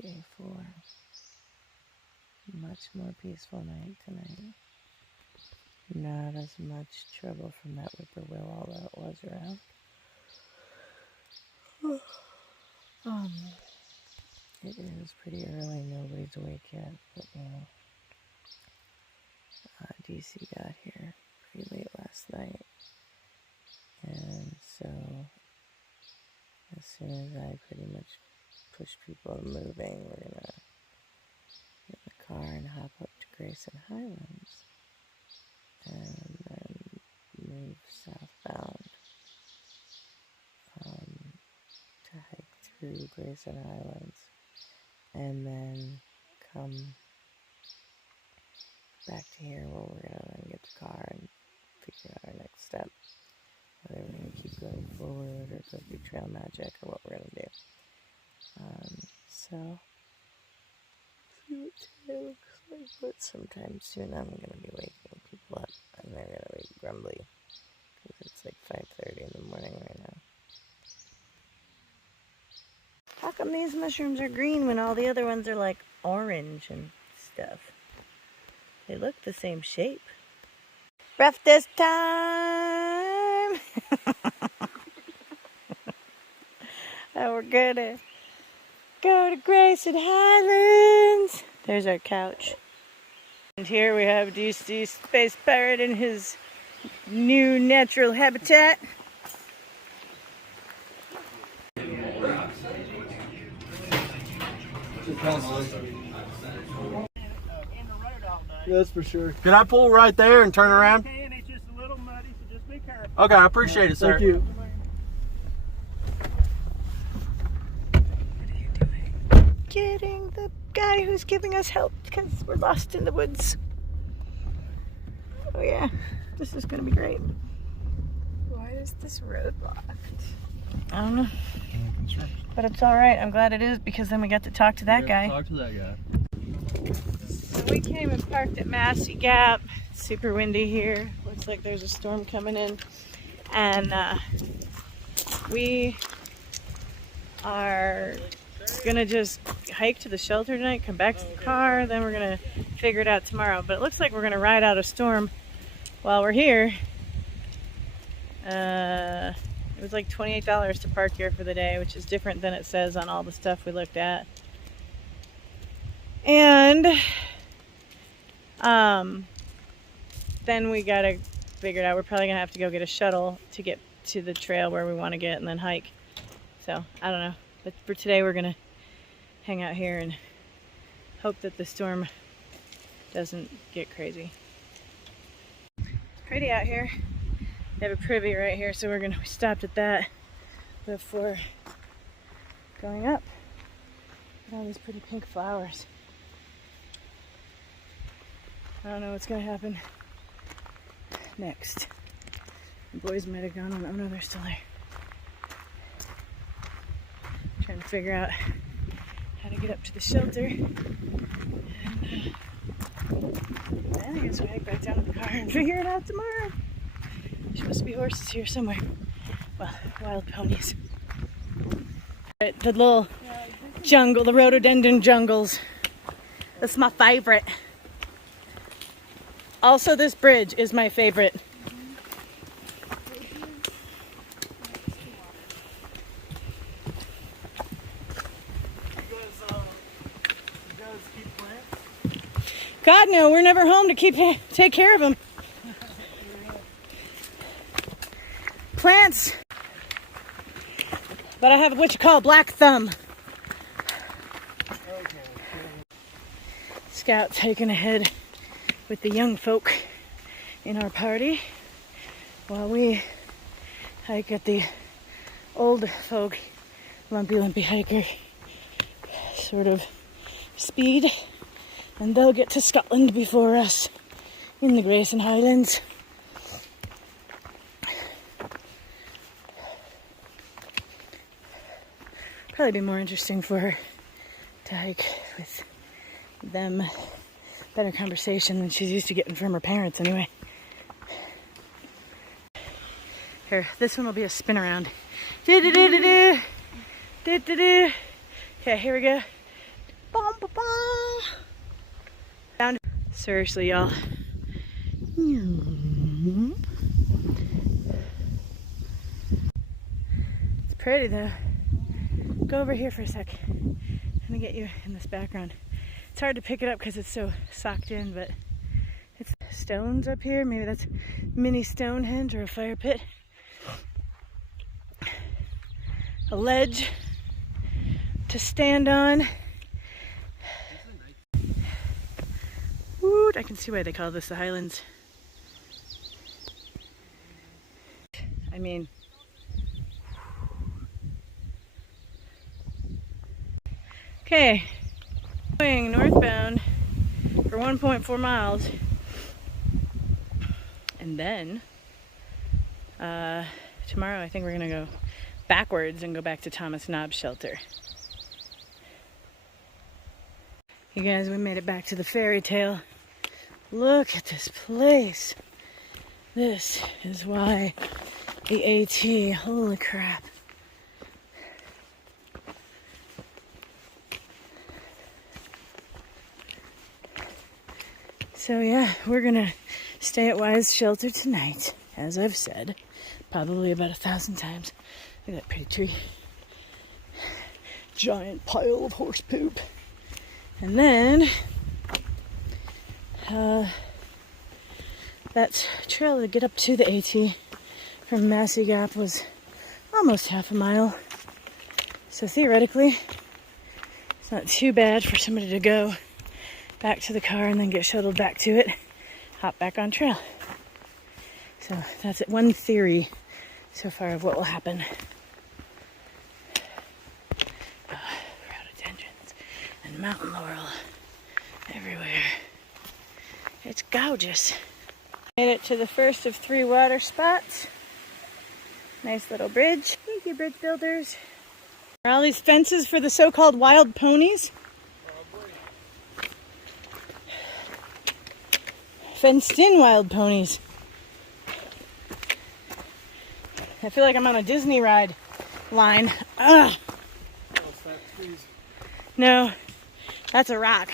Day 4. Much more peaceful night tonight. Not as much trouble from that whippoorwill, although it was around. It is pretty early. Nobody's awake yet, but DC got here pretty late last night, and so as soon as I pretty much push people moving, we're gonna get in the car and hop up to Grayson Highlands and then move southbound to hike through Grayson Highlands and then come back to here where we're gonna then get the car and figure out our next step. Whether we're gonna keep going forward or go through Trail Magic or what we're gonna do. So see what today looks like, but sometime soon I'm gonna be waking people up and they're gonna be grumbly because it's like 5:30 in the morning right now. How come these mushrooms are green when all the other ones are like orange and stuff? They look the same shape. Breakfast time! And we're gonna go to Grayson Highlands. There's our couch. And here we have DC Space Pirate in his new natural habitat. That's for sure. Can I pull right there and turn around? It's just a little muddy, so just be careful. Okay, I appreciate it, sir. Thank you. What are you doing? Getting the guy who's giving us help because we're lost in the woods. Oh yeah, this is gonna be great. Why is this road blocked? I don't know. But it's alright, I'm glad it is because then we got to talk to that guy. Talk to that guy. So we came and parked at Massey Gap. It's super windy here. Looks like there's a storm coming in. And we are gonna just hike to the shelter tonight, come back to the car, then we're gonna figure it out tomorrow. But it looks like we're gonna ride out a storm while we're here. It was like $28 to park here for the day, which is different than it says on all the stuff we looked at. And then we gotta figure it out. We're probably gonna have to go get a shuttle to get to the trail where we want to get and then hike. So I don't know, but for today we're gonna hang out here and hope that the storm doesn't get crazy. It's pretty out here. They have a privy right here, so we stopped at that before going up. Look at all these pretty pink flowers. I don't know what's gonna happen next. The boys might have gone on. Oh no, they're still there. Trying to figure out how to get up to the shelter. And I guess we hike back down to the car and figure it out tomorrow. There's supposed to be horses here somewhere. Well, wild ponies. The little jungle, the rhododendron jungles. That's my favorite. Also, this bridge is my favorite. God, no, we're never home to take care of them. Plants. But I have what you call black thumb. Scout taking ahead with the young folk in our party while we hike at the old folk lumpy hiker sort of speed, and they'll get to Scotland before us in the Grayson Highlands. Probably be more interesting for her to hike with them. Better conversation than she's used to getting from her parents anyway. Here, this one will be a spin around. Okay, here we go. Bum, ba, bum. Down. Seriously, y'all. It's pretty though. Go over here for a sec. I'm gonna get you in this background. It's hard to pick it up because it's so socked in, but it's stones up here. Maybe that's mini Stonehenge or a fire pit. A ledge to stand on. Woot, I can see why they call this the Highlands. I mean, okay, going northbound for 1.4 miles, and then tomorrow I think we're gonna go backwards and go back to Thomas Knob's shelter. You guys, we made it back to the fairy tale. Look at this place. This is why the AT, holy crap. So yeah, we're gonna stay at Wise Shelter tonight, as I've said, probably about 1,000 times. Look at that pretty tree. Giant pile of horse poop. And then, that trail to get up to the AT from Massey Gap was almost half a mile. So theoretically, it's not too bad for somebody to go back to the car and then get shuttled back to it, hop back on trail. So that's it. One theory so far of what will happen. Rhododendrons and mountain laurel everywhere. It's gorgeous. Made it to the first of 3 water spots. Nice little bridge. Thank you, bridge builders. Are all these fences for the so-called wild ponies? Fenced-in wild ponies. I feel like I'm on a Disney ride line. Ugh. No, that's a rock.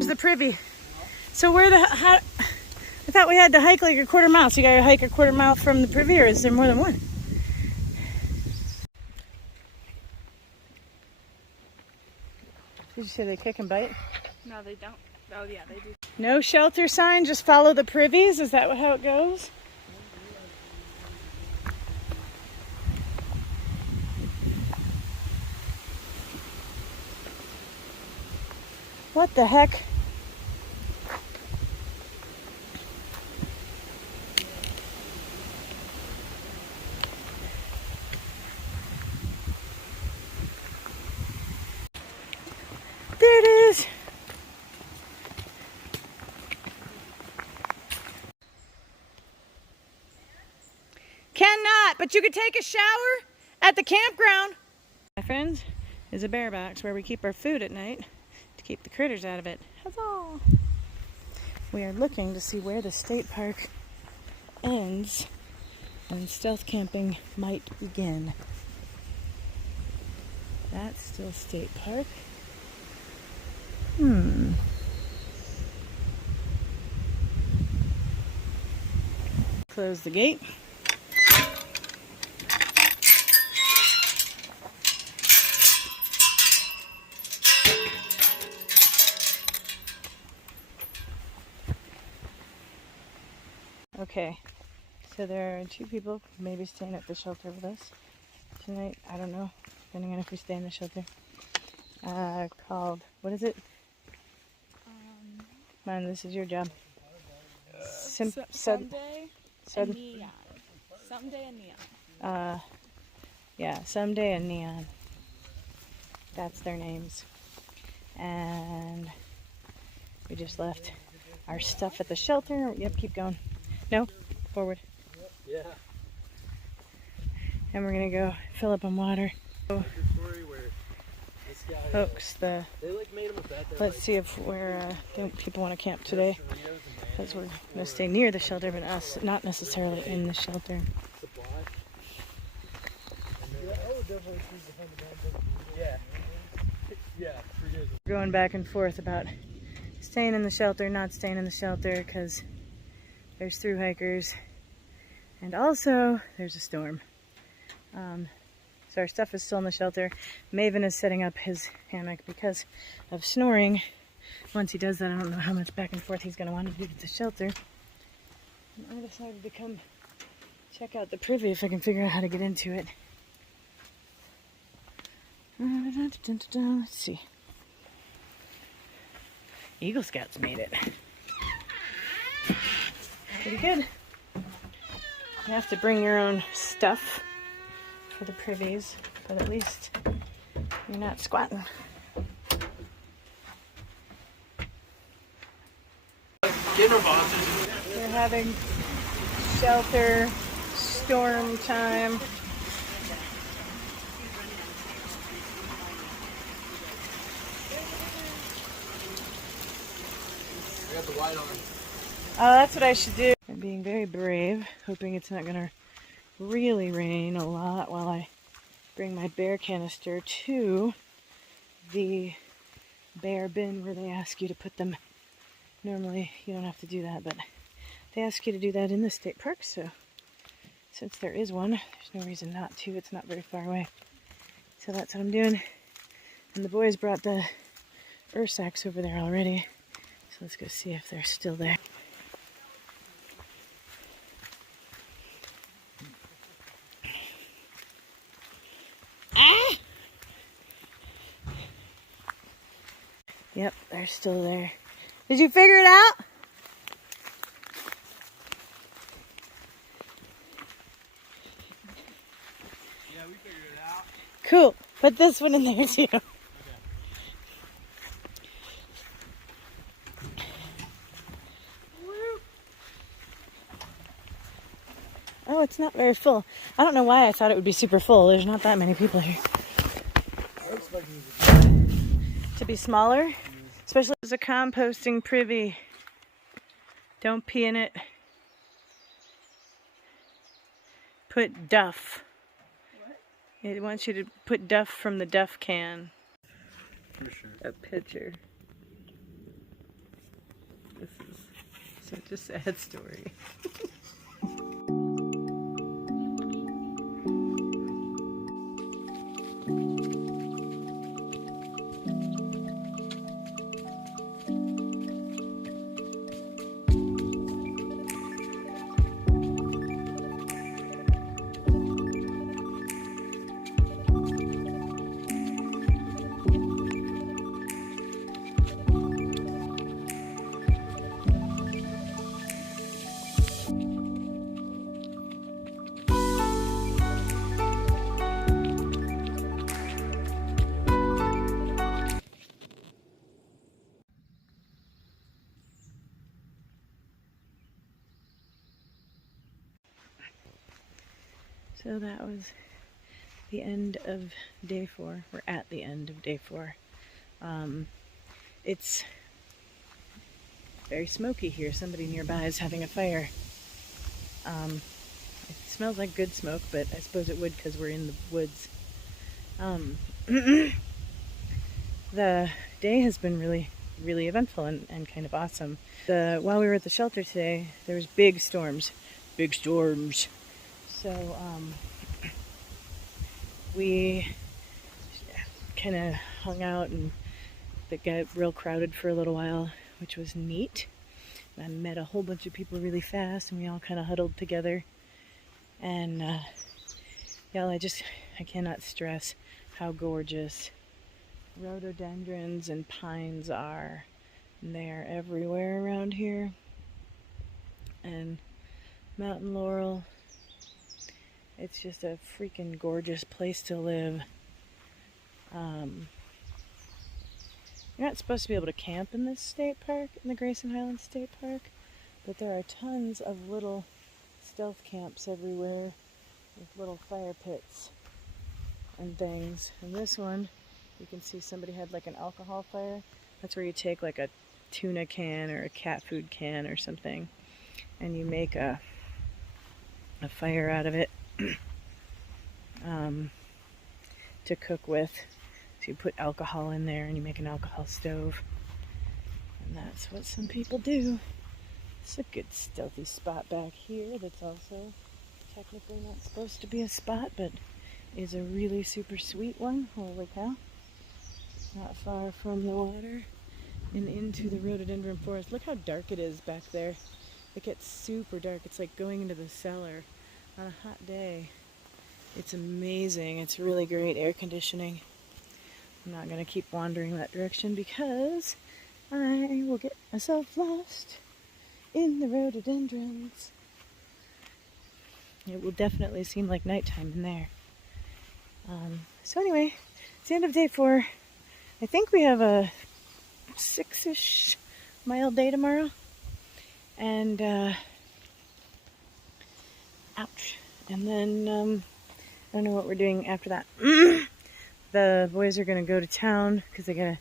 The Privy. So where I thought we had to hike like a quarter mile. So you gotta hike a quarter mile from the Privy, or is there more than one? Did you say they kick and bite? No, they don't. Oh, yeah, they do. No shelter sign, just follow the privies? Is that how it goes? What the heck? There it is. Cannot, but you could take a shower at the campground. My friends, is a bear box where we keep our food at night to keep the critters out of it. Huzzah! We are looking to see where the state park ends and stealth camping might begin. That's still state park. Close the gate. Okay, so there are 2 people maybe staying at the shelter with us tonight. I don't know, depending on if we stay in the shelter. Called, what is it? Man, this is your job. Someday and Neon. Someday and Neon. Yeah, Someday and Neon. That's their names. And We just left our stuff at the shelter. Yep, keep going. No, forward. Yeah. And we're gonna go fill up on water. Story where this guy, Folks, they like made him a bet. let's see if people want to camp today. Because we're gonna stay near the shelter, but us not necessarily in the shelter. We're going back and forth about staying in the shelter, not staying in the shelter, because there's thru hikers, and also there's a storm. So our stuff is still in the shelter. Maven is setting up his hammock because of snoring. Once he does that, I don't know how much back and forth he's going to want to do to the shelter. And I decided to come check out the privy if I can figure out how to get into it. Let's see. Eagle Scouts made it. Pretty good. You have to bring your own stuff for the privies, but at least you're not squatting. We're having shelter storm time. I got the white on. Oh, that's what I should do. I'm being very brave, hoping it's not gonna really rain a lot while I bring my bear canister to the bear bin where they ask you to put them. Normally you don't have to do that, but they ask you to do that in the state park, so since there is one, there's no reason not to. It's not very far away. So that's what I'm doing. And the boys brought the Ursacks over there already. So let's go see if they're still there. Yep, they're still there. Did you figure it out? Yeah, we figured it out. Cool. Put this one in there too. Okay. Oh, it's not very full. I don't know why I thought it would be super full. There's not that many people here. To be smaller, especially as a composting privy. Don't pee in it. Put duff. What? It wants you to put duff from the duff can. For sure. A pitcher. This is such a sad story. So that was the end of day 4. We're at the end of day 4. It's very smoky here. Somebody nearby is having a fire. It smells like good smoke, but I suppose it would because we're in the woods. The day has been really, really eventful and kind of awesome. While we were at the shelter today, there was big storms. Big storms. So we kind of hung out and it got real crowded for a little while, which was neat. I met a whole bunch of people really fast and we all kind of huddled together. And y'all, I cannot stress how gorgeous rhododendrons and pines are. And they're everywhere around here. And mountain laurel. It's just a freaking gorgeous place to live. You're not supposed to be able to camp in this state park, in the Grayson Highlands State Park, but there are tons of little stealth camps everywhere with little fire pits and things. And this one, you can see somebody had like an alcohol fire. That's where you take like a tuna can or a cat food can or something and you make a fire out of it to cook with. So you put alcohol in there and you make an alcohol stove. And that's what some people do. It's a good stealthy spot back here that's also technically not supposed to be a spot, but is a really super sweet one. Holy cow. Not far from the water and into the rhododendron forest. Look how dark it is back there. It gets super dark. It's like going into the cellar on a hot day. It's amazing. It's really great air conditioning. I'm not going to keep wandering that direction because I will get myself lost in the rhododendrons. It will definitely seem like nighttime in there. So anyway, it's the end of day 4. I think we have a 6-ish mile day tomorrow. And, ouch. And then, I don't know what we're doing after that. The boys are going to go to town because they got to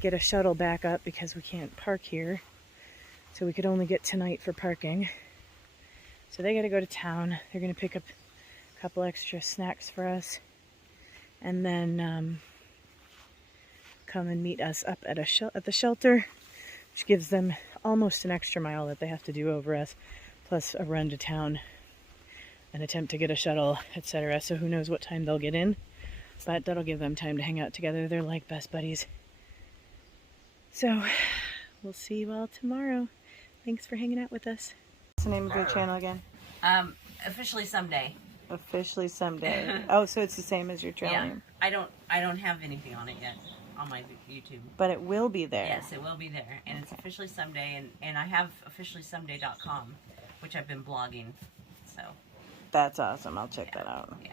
get a shuttle back up because we can't park here. So we could only get tonight for parking. So they got to go to town. They're going to pick up a couple extra snacks for us. And then come and meet us up at the shelter, which gives them almost an extra mile that they have to do over us, plus a run to town, an attempt to get a shuttle, etc. So who knows what time they'll get in, but that'll give them time to hang out together. They're like best buddies. So we'll see you all tomorrow. Thanks for hanging out with us. What's the name of your channel again? Officially someday. Officially someday. Oh, so it's the same as your trail Yeah. name. I don't have anything on it yet on my YouTube. But it will be there. Yes, it will be there. And it's officially someday, and I have officiallysomeday.com, which I've been blogging. So That's awesome. I'll check that out. yeah.